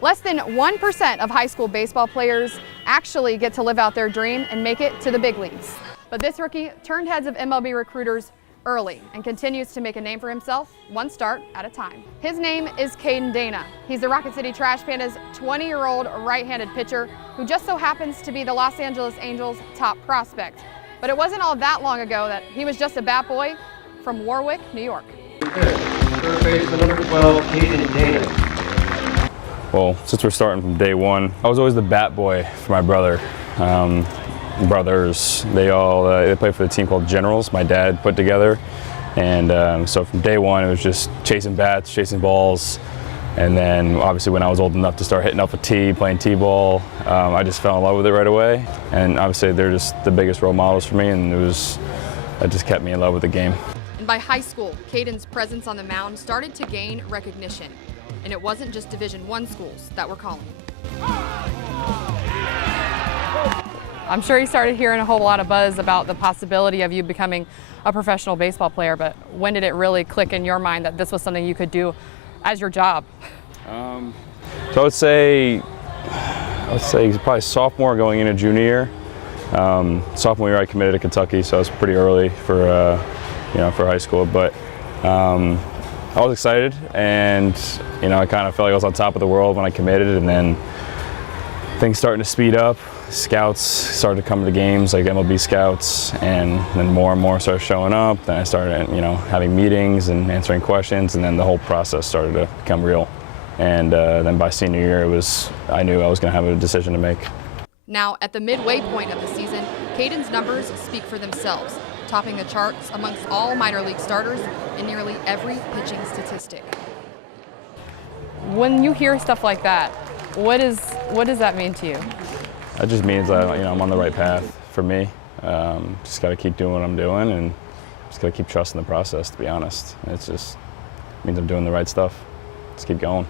Less than 1% of high school baseball players actually get to live out their dream and make it to the big leagues. But this rookie turned heads of MLB recruiters early and continues to make a name for himself, one start at a time. His name is Caden Dana. He's the Rocket City Trash Pandas' 20-year-old right-handed pitcher who just so happens to be the Los Angeles Angels' top prospect. But it wasn't all that long ago that he was just a bat boy from Warwick, New York. Third baseman number 12, Caden Dana. Well, since we're starting from day one, I was always the bat boy for my brother. Brothers, they played for the team called Generals, my dad put together. And so from day one, it was just chasing bats, chasing balls. And then obviously when I was old enough to start hitting up a tee, playing t-ball, I just fell in love with it right away. And obviously they're just the biggest role models for me, and that just kept me in love with the game. And by high school, Caden's presence on the mound started to gain recognition. And it wasn't just Division I schools that were calling. I'm sure you started hearing a whole lot of buzz about the possibility of you becoming a professional baseball player, but when did it really click in your mind that this was something you could do as your job? So I would say probably sophomore going into junior year. Sophomore year I committed to Kentucky, so I was pretty early for high school. But I was excited, and I kind of felt like I was on top of the world when I committed, and then things starting to speed up. Scouts started to come to the games, like MLB scouts, and then more and more started showing up. Then I started, having meetings and answering questions, and then the whole process started to become real. And then by senior year, I knew I was going to have a decision to make. Now, at the midway point of the season, Caden's numbers speak for themselves, topping the charts amongst all minor league starters in nearly every pitching statistic. When you hear stuff like that, what does that mean to you? That just means that I'm on the right path for me. Just got to keep doing what I'm doing, and just got to keep trusting the process, to be honest. It just means I'm doing the right stuff. Just keep going.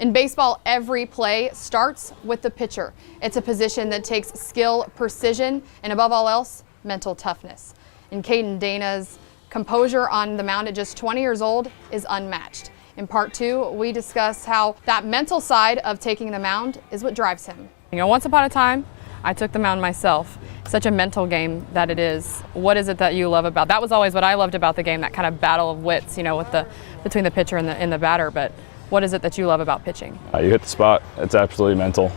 In baseball, every play starts with the pitcher. It's a position that takes skill, precision, and above all else, mental toughness. And Caden Dana's composure on the mound at just 20 years old is unmatched. In part 2, we discuss how that mental side of taking the mound is what drives him. Once upon a time, I took the mound myself. Such a mental game that it is. What is it that you love about? That was always what I loved about the game, that kind of battle of wits, between the pitcher and the batter. But what is it that you love about pitching? You hit the spot. It's absolutely mental.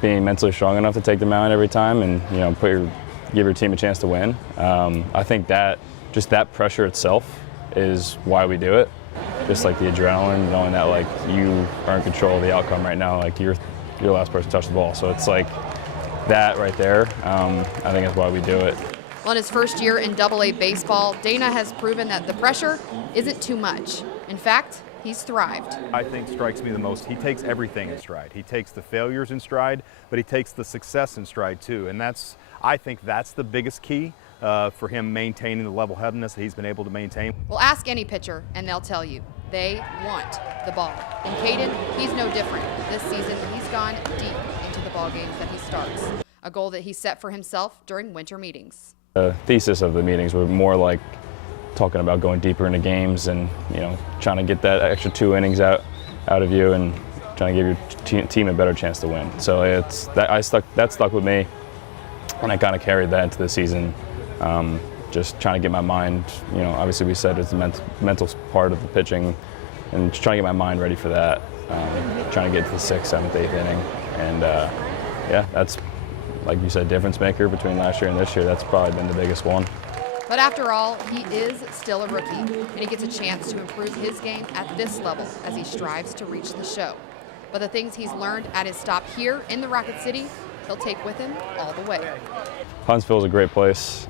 Being mentally strong enough to take the mound every time, and give your team a chance to win. I think that just that pressure itself is why we do it. Just like the adrenaline, knowing that you are in control of the outcome right now, you're the last person to touch the ball. So it's like that right there. I think that's why we do it. Well, in his first year in AA baseball, Dana has proven that the pressure isn't too much. In fact, he's thrived. I think strikes me the most, he takes everything in stride. He takes the failures in stride, but he takes the success in stride too. And I think that's the biggest key for him maintaining the level-headedness that he's been able to maintain. Well, ask any pitcher and they'll tell you they want the ball. And Caden, he's no different. This season, he's gone deep into the ball games that he starts, a goal that he set for himself during winter meetings. The thesis of the meetings were more like talking about going deeper into games and trying to get that extra 2 innings out of you and trying to give your team a better chance to win. So that stuck with me, and I kind of carried that into the season. Just trying to get my mind, obviously we said it's the mental part of the pitching, and just trying to get my mind ready for that. Trying to get to the 6th, 7th, 8th inning, and that's, like you said, difference maker between last year and this year. That's probably been the biggest one. But after all, he is still a rookie, and he gets a chance to improve his game at this level as he strives to reach the show. But the things he's learned at his stop here in the Rocket City, he'll take with him all the way. Huntsville is a great place.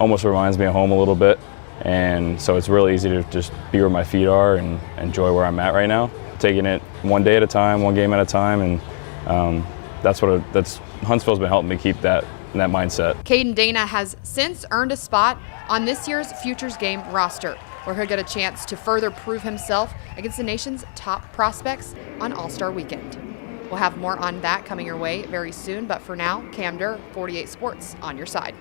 Almost reminds me of home a little bit, and so it's really easy to just be where my feet are and enjoy where I'm at right now. Taking it one day at a time, one game at a time, and Huntsville's been helping me keep that mindset. Caden Dana has since earned a spot on this year's Futures Game roster, where he'll get a chance to further prove himself against the nation's top prospects on All-Star Weekend. We'll have more on that coming your way very soon, but for now, Cam Durr, 48 Sports, on your side.